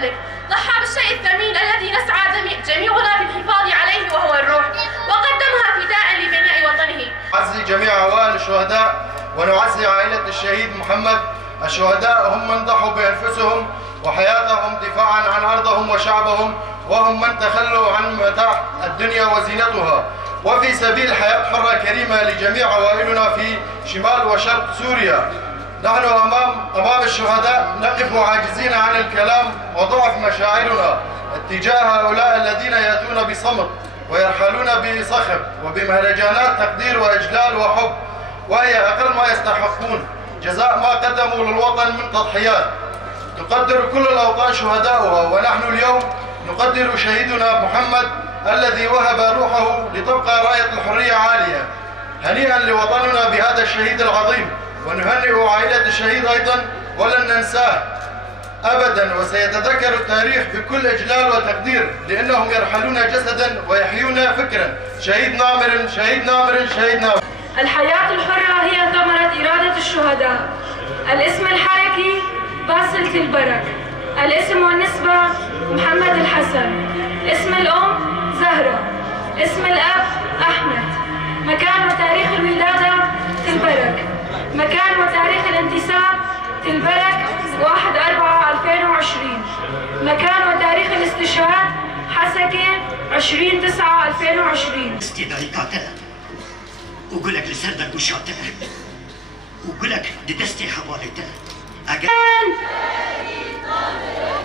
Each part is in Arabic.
قبلك، ضحى بالشيء الثمين الذي نسعى جميعنا بالحفاظ عليه وهو الروح، وقدمها فداء لبناء وطنه. نعزي جميع عوائل الشهداء ونعزي عائلة الشهيد محمد. الشهداء هم من ضحوا بأنفسهم وحياتهم دفاعا عن أرضهم وشعبهم، وهم من تخلوا عن متاع الدنيا وزينتها، وفي سبيل حياة حرة كريمة لجميع عوائلنا في شمال وشرق سوريا. نحن أمام الشهداء نقف عاجزين عن الكلام وضعف مشاعرنا اتجاه هؤلاء الذين يأتون بصمت ويرحلون بصخب وبمهرجانات تقدير وإجلال وحب، وهي أقل ما يستحقون جزاء ما قدموا للوطن من تضحيات. تقدر كل الأوطان شهداؤها، ونحن اليوم نقدر شهيدنا محمد الذي وهب روحه لتبقى راية الحرية عالية. هنيئا لوطننا بهذا الشهيد العظيم، ونهنئ عائلة الشهيد أيضا ولن ننساه أبدا، وسيتذكر التاريخ بكل إجلال وتقدير، لأنهم يرحلون جسدا ويحيون فكرا. شهيد نامر، شهيد نامر، شهيد نامر. الحياة الحرة هي ثمرة إرادة الشهداء. الاسم الحركي باسل البرك، الاسم والنسبة محمد الحسن، اسم الأم زهرة، اسم الأب أحمد، مكان وتاريخ الولادة البرك، مكان وتاريخ الانتساب البرك 1/4/2020، مكان وتاريخ الاستشهاد حسكة 20/9/2020. استدعي قاتلة وقولك لسردك وشاطئ وقولك ددستي حواليته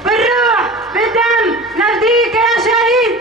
بالروح بالدم نفديك يا شهيد.